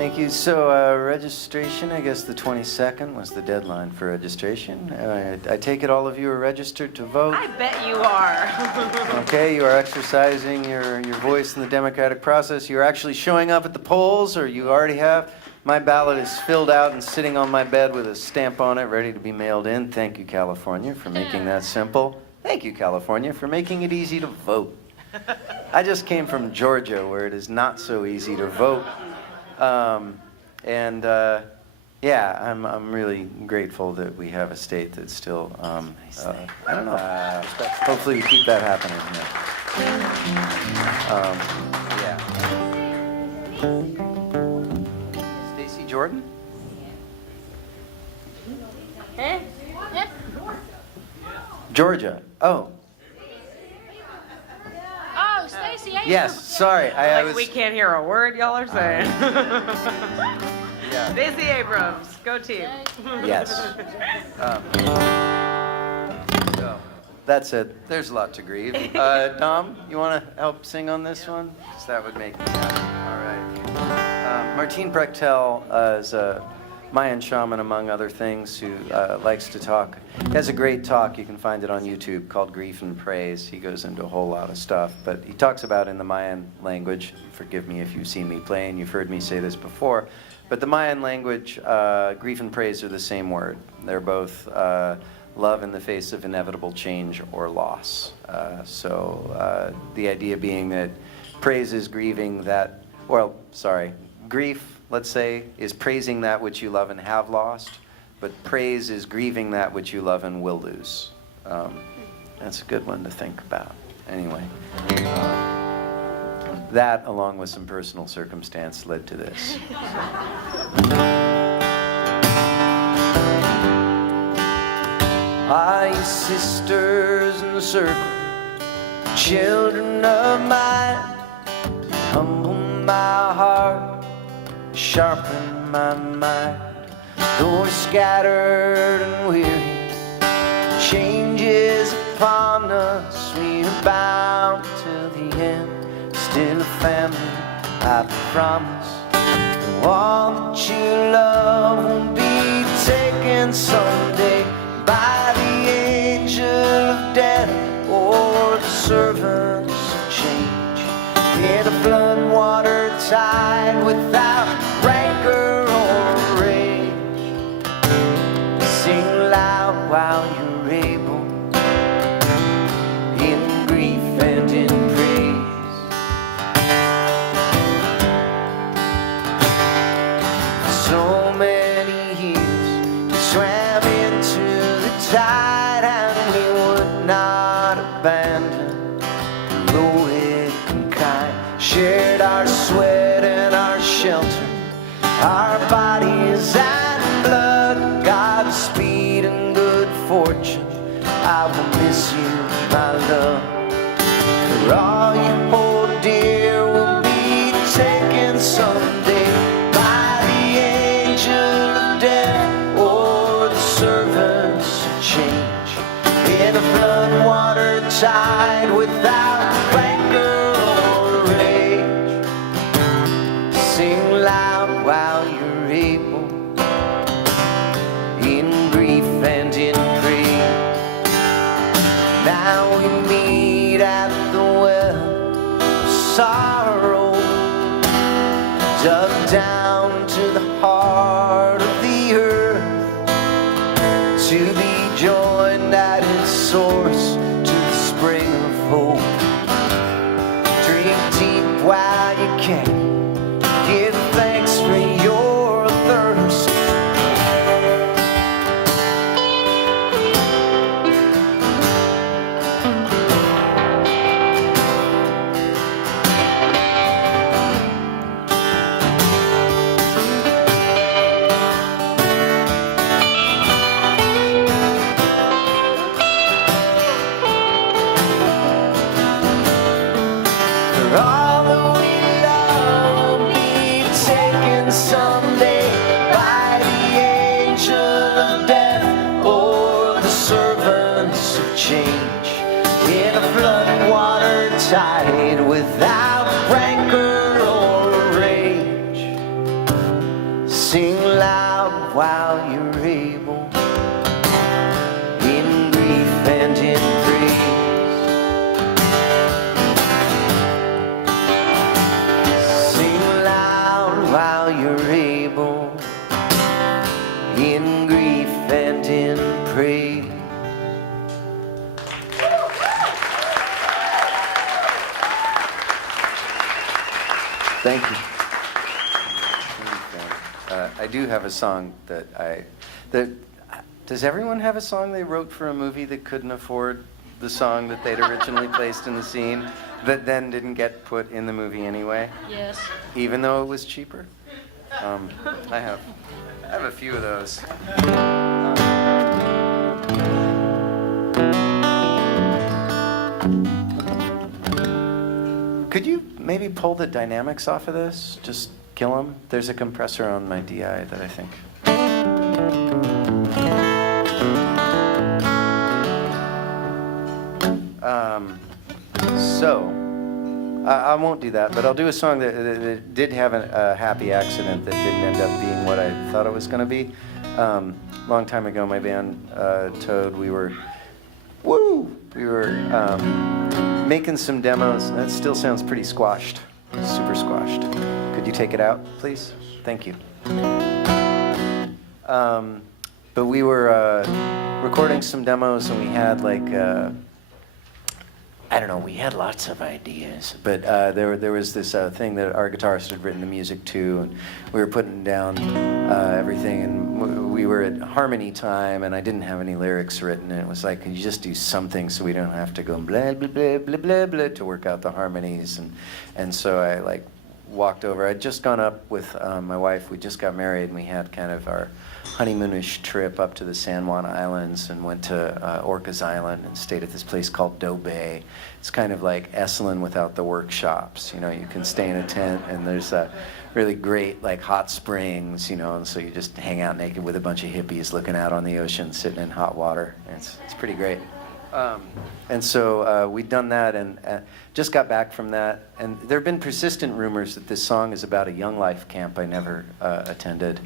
Thank you. So registration, I guess the 22nd was the deadline for registration. I take it all of you are registered to vote? I bet you are. Okay, you are exercising your voice in the democratic process. You're actually showing up at the polls, or you already have? My ballot is filled out and sitting on my bed with a stamp on it, ready to be mailed in. Thank you, California, for making that simple. Thank you, California, for making it easy to vote. I just came from Georgia, where it is not so easy to vote. Yeah, I'm really grateful that we have a state that's still, I don't know, hopefully we keep that happening. Yeah. Stacey Jordan? Georgia. Oh. Oh, Stacey Abrams. Yes, sorry. I Like was... we can't hear a word y'all are saying. Yeah. Stacey Abrams, go team. Yes. So, that's it. There's a lot to grieve. Dom, you want to help sing on this one? 'Cause that would make me happy. All right. Martine Brechtel is a Mayan shaman, among other things, who likes to talk. He has a great talk. You can find it on YouTube called Grief and Praise. He goes into a whole lot of stuff, but he talks about in the Mayan language. Forgive me if you've seen me play and you've heard me say this before, but the Mayan language, grief and praise are the same word. They're both love in the face of inevitable change or loss. The idea being that praise is grieving that, grief, let's say, is praising that which you love and have lost, but praise is grieving that which you love and will lose. That's a good one to think about. Anyway, that, along with some personal circumstance, led to this. Are you sisters in the circle, children of mine? Humble my heart, sharpen my mind. Though we're scattered and weary, change is upon us. We are bound till the end. Still a family, I promise. All that you love will be taken someday by the angel of death or the servants of change. In a flood water tide without rancor or rage. Sing loud while you're able, in grief and in praise. So many years we swam into the tide, and we would not abandon the lowly and kind. Shared our sweat and our shelter, our bodies and blood, Godspeed and good fortune. I will miss you, my love. For all you hold dear will be taken someday by the angel of death or the servants of change. In a flood water tide without rancor or rage. Sing loud while you're able, in grief and in praise. Now we meet at the well of sorrow, dug down to the heart of the earth, to be joined at its source to the spring of hope. Drink deep while you can. Give thanks for your thirst. For all that we love will be taken someday by the angel of death or the servants of change. In a flood water tide without rancor or rage. Thank you. I do have a song does everyone have a song they wrote for a movie that couldn't afford the song that they'd originally placed in the scene that then didn't get put in the movie anyway? Yes. Even though it was cheaper? I have a few of those. Could you maybe pull the dynamics off of this? Just kill them? There's a compressor on my DI that I think. I won't do that, but I'll do a song that did have a happy accident that didn't end up being what I thought it was going to be. Long time ago, my band, Toad, we were making some demos. That still sounds pretty squashed, super squashed. Could you take it out, please? Thank you. But we were recording some demos, and we had I don't know, we had lots of ideas, but there was this thing that our guitarist had written the music to, and we were putting down everything, and we were at harmony time, and I didn't have any lyrics written, and it was like, can you just do something so we don't have to go blah, blah, blah, blah, blah, blah, to work out the harmonies, and so I walked over. I'd just gone up with my wife. We just got married, and we had kind of our honeymoonish trip up to the San Juan Islands and went to Orcas Island and stayed at this place called Doe Bay. It's kind of like Esalen without the workshops. You know, you can stay in a tent, and there's a really great hot springs, and so you just hang out naked with a bunch of hippies looking out on the ocean, sitting in hot water. And it's pretty great. And so we'd done that and just got back from that. And there have been persistent rumors that this song is about a Young Life camp I never attended.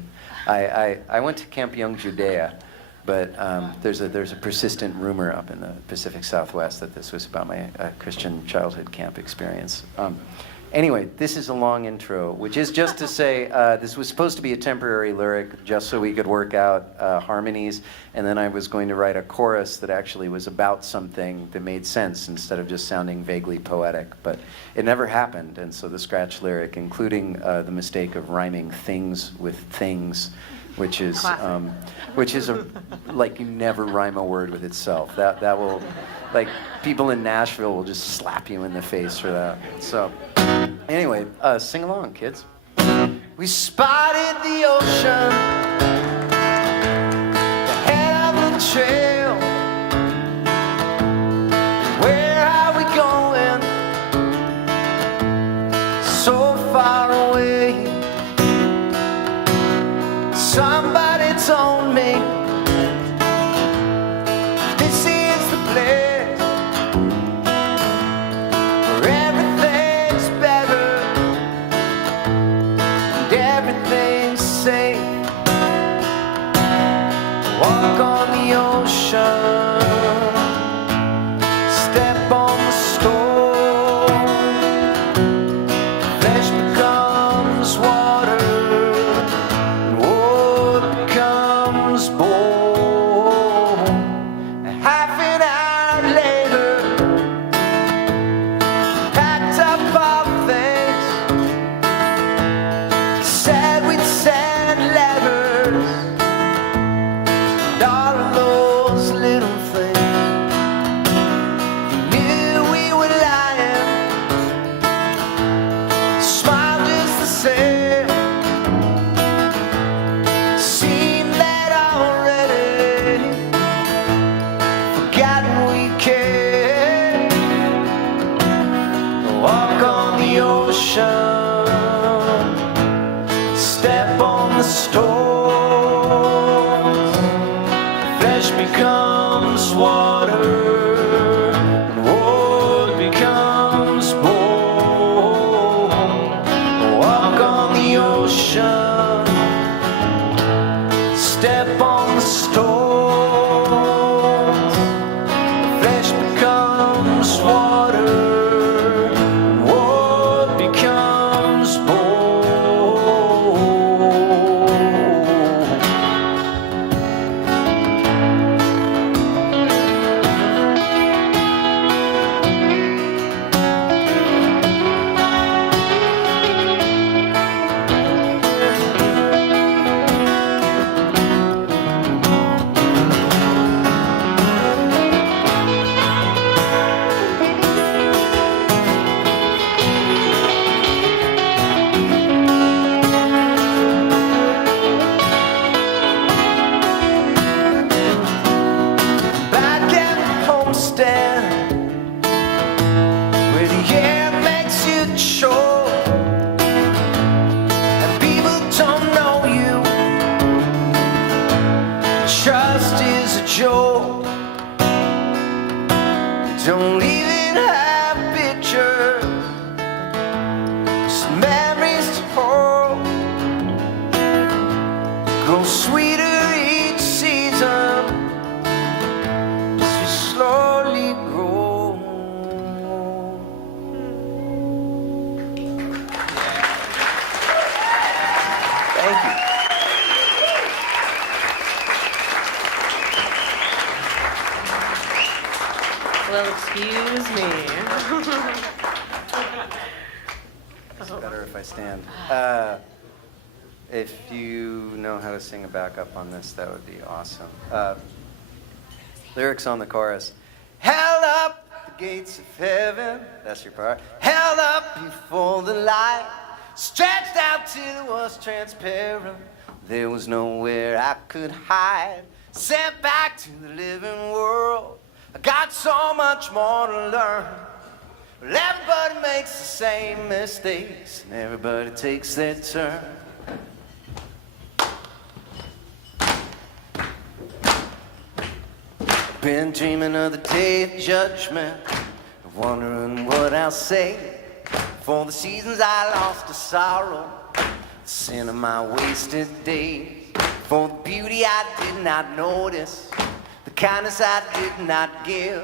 I went to Camp Young Judea, but there's a persistent rumor up in the Pacific Southwest that this was about my Christian childhood camp experience. Anyway, this is a long intro, which is just to say this was supposed to be a temporary lyric just so we could work out harmonies, and then I was going to write a chorus that actually was about something that made sense instead of just sounding vaguely poetic, but it never happened, and so the scratch lyric, including the mistake of rhyming things with things, which is you never rhyme a word with itself. That will, people in Nashville will just slap you in the face for that. So anyway, sing along, kids. We spotted the ocean, the head of the trail. Where are we going? So far away. Somebody told me this is the place where everything's better and everything's safe. Walk on the ocean, step on the storm, flesh becomes water. Half an hour later, packed up our things, said we'd send letters, and all of those little things. We knew we were lying, smiled just the same. Walk on the ocean, step on the storms, flesh becomes water, and wood becomes bone. Walk on the ocean, step on the storms, flesh becomes water. past is a joke. Don't even have pictures, just memories to hold. Grow sweeter each season as we slowly grow. Thank you. Well, excuse me. It's better if I stand. If you know how to sing a backup on this, that would be awesome. Lyrics on the chorus. Held up the gates of heaven. That's your part. Held up before the light. Stretched out till it was transparent. There was nowhere I could hide. Sent back to the living world. I got so much more to learn. Well, everybody makes the same mistakes, and everybody takes their turn. Been dreaming of the day of judgment, wondering what I'll say. For the seasons I lost to sorrow, the sin of my wasted days. For the beauty I did not notice, the kindness I did not give,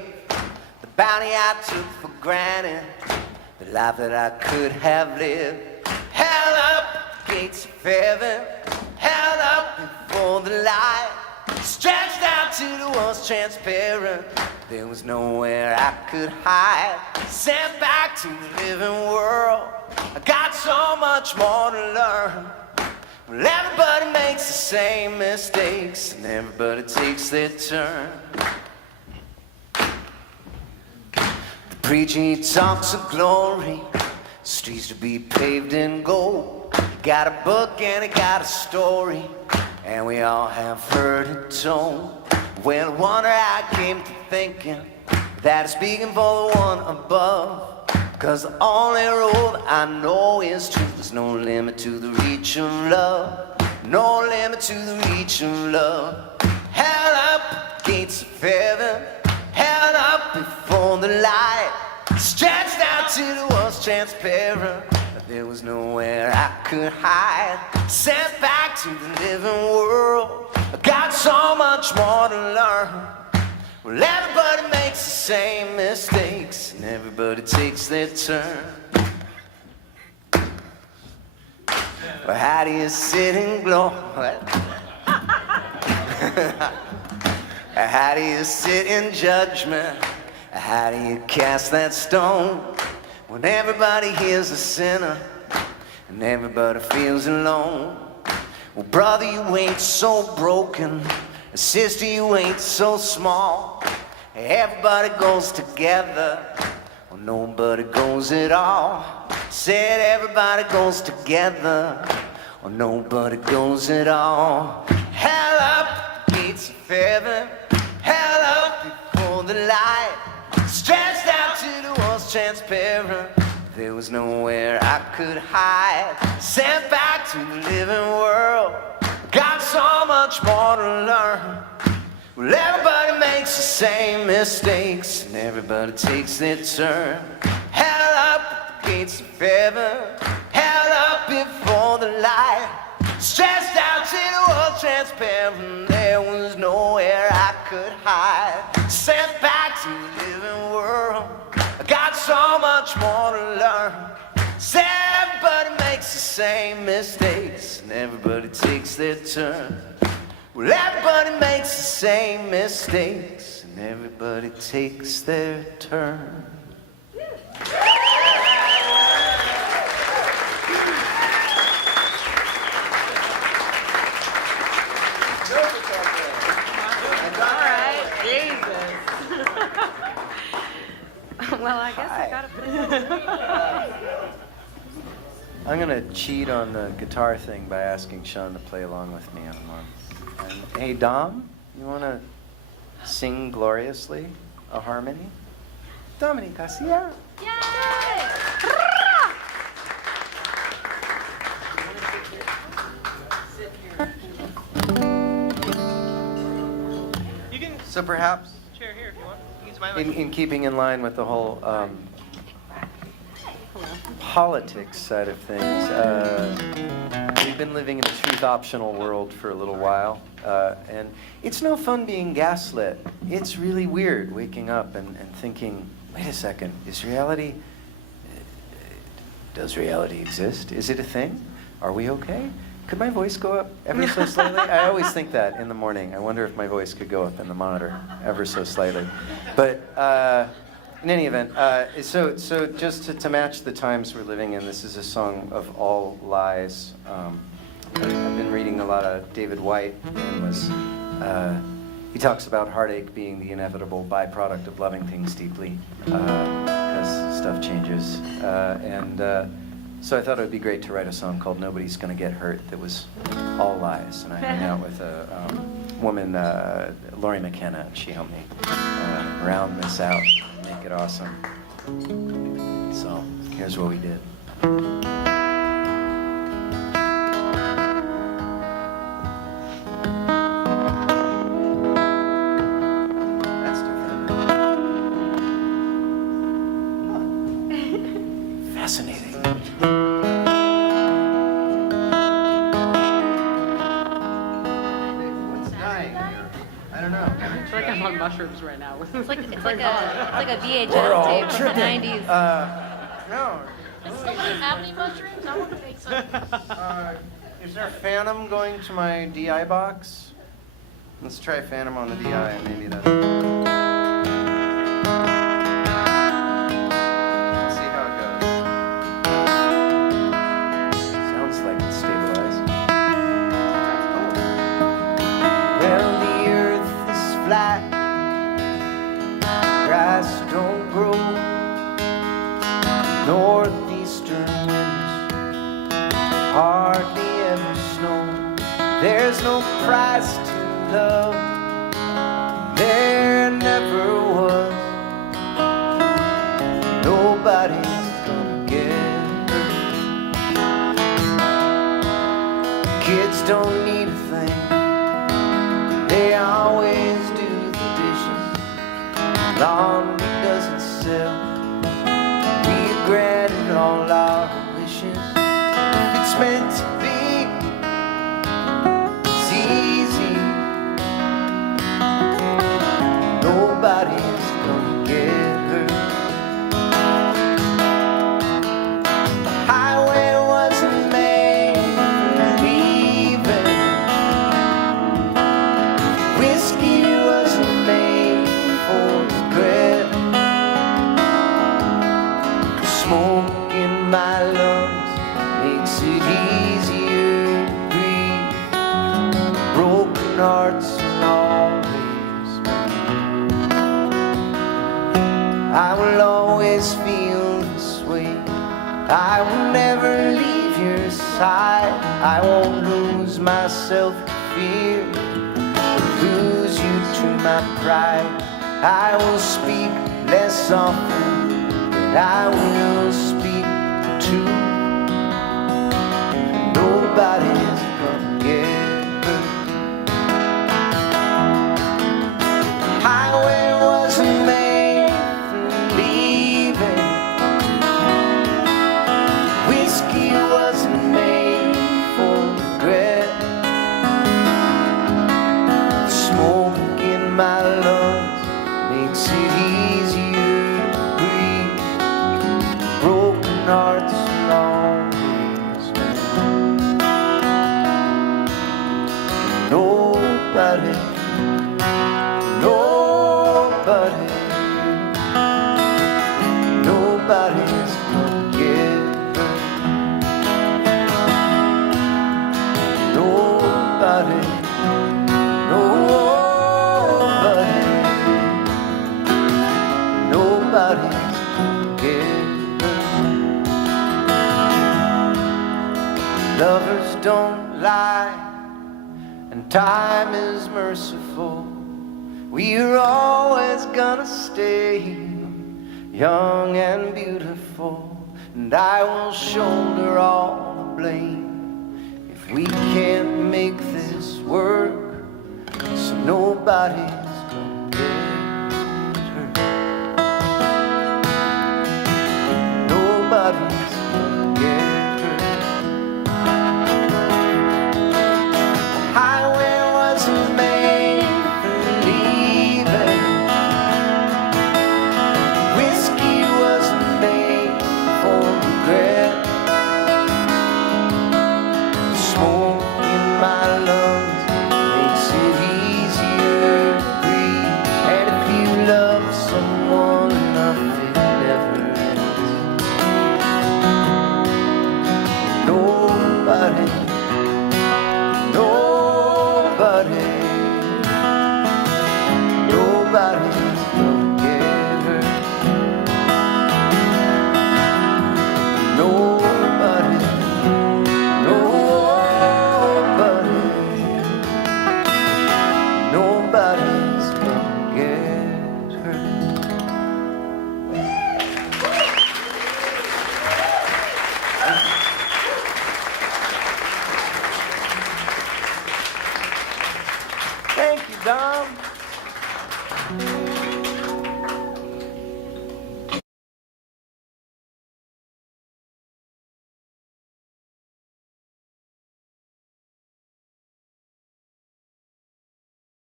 the bounty I took for granted, the life that I could have lived. Held up the gates of heaven, held up before the light. Stretched out till it was transparent. There was nowhere I could hide. Sent back to the living world. I got so much more to learn. Well, everybody makes the same mistakes, and everybody takes their turn. The preacher, he talks of glory, streets to be paved in gold. Got a book and he got a story, and we all have heard it told. Well, wonder I came to thinking that it's speaking for the one above. 'Cause the only road I know is truth. There's no limit to the reach of love. No limit to the reach of love. Held up gates of heaven, held up before the light. Stretched out till it was transparent. There was nowhere I could hide. Sent back to the living world. I got so much more to learn. Well, everybody makes the same mistakes, and everybody takes their turn. Well, how do you sit in glory? How do you sit in judgment? How do you cast that stone when everybody here's a sinner and everybody feels alone? Well, brother, you ain't so broken. Sister, you ain't so small. Everybody goes together, well, nobody goes at all. Said everybody goes together, or nobody goes at all. Held up gates of heaven, held up before the light. Stretched out till it was transparent. There was nowhere I could hide. Sent back to the living world. Got so much more to learn. Well, everybody makes the same mistakes, and everybody takes their turn. Held up at the gates of heaven, held up before the light. Stretched out till it was transparent. There was nowhere I could hide. Sent back to the living world. I got so much more to learn. Said everybody makes the same mistakes, and everybody takes their turn. Well, everybody makes the same mistakes, and everybody takes their turn. All right, Jesus. Well, I guess I gotta put it. I'm gonna cheat on the guitar thing by asking Sean to play along with me on one. And, hey, Dom, you wanna sing gloriously a harmony? Dominica, Sierra. So perhaps, Chair here if you want. Use my mic. in keeping in line with the whole politics side of things, we've been living in a truth-optional world for a little while, and it's no fun being gaslit. It's really weird waking up and thinking, wait a second, does reality exist? Is it a thing? Are we okay? Could my voice go up ever so slightly? I always think that in the morning. I wonder if my voice could go up in the monitor ever so slightly. But in any event, so just to match the times we're living in, this is a song of all lies. I've been reading a lot of David White, and he talks about heartache being the inevitable byproduct of loving things deeply, because stuff changes. So I thought it would be great to write a song called Nobody's Gonna Get Hurt that was all lies. And I hung out with a woman, Laurie McKenna, and she helped me round this out, make it awesome. So here's what we did. That's different. Fascinating. I feel like I'm on mushrooms right now. It's like a VHS We're all tape from the tripping. 90s. No. Does somebody have any mushrooms? I want to make some. Is there a Phantom going to my DI box? Let's try Phantom on the DI, and maybe that's. Let's see how it goes. Sounds like it's stabilized. Well, the earth is flat, grass don't grow, northeastern winds hardly ever snow. There's no price to love, there never was. Nobody's gonna get hurt. Kids don't need a thing, they always do the dishes. Laundry doesn't sell, we granted all our wishes. It's meant to be, it's easy. Nobody's gonna get hurt. The highway wasn't made for leaving. Whiskey wasn't made for regret. Smoke in my lungs makes it easier to breathe. Broken hearts and always I will always feel this way. I will never leave your side. I won't lose myself to fear, lose you to my pride. I will speak less often, but I will speak the truth. Nobody's gonna get hurt. The highway wasn't made for leaving. Whiskey wasn't made for regret. Smoke in my lungs makes it easier to breathe. Broken hearts and always nobody, nobody, nobody's gonna get hurt. Nobody, nobody, nobody's gonna get hurt. Lovers don't lie, and time is merciful. We're always gonna stay young and beautiful, and I will shoulder all the blame if we can't make this work. So nobody